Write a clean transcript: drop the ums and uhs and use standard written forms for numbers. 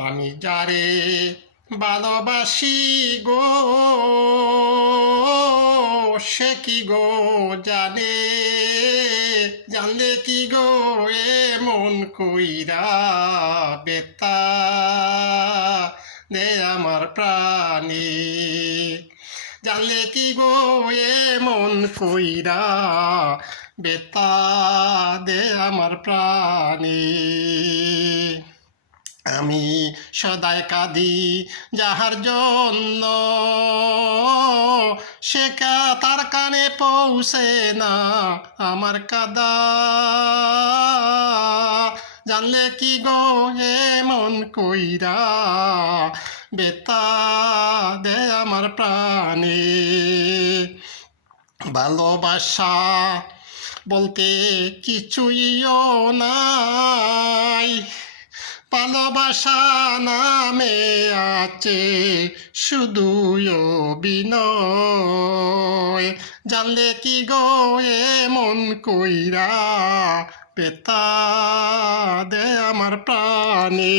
আমি যারে ভালোবাসি গো, সে কি গো জানে, জানলে কি গো এমন কইরা বেতা দে আমার প্রাণী, জানলে কি গো এমন কইরা বেতা দে আমার প্রাণী। আমি সদাই কাঁদি যাহার জন্য, সে তার কানে পৌঁছে না আমার কাদা, জানলে কি গো এমন কইরা বেতা দে আমার প্রাণে। ভালোবাসা বলতে কিছুইও নাই, ভালোবাসা নামে আছে শুধু অভিনয়, জানলে কি গো এমন কইরা বেতা দে আমার প্রাণে।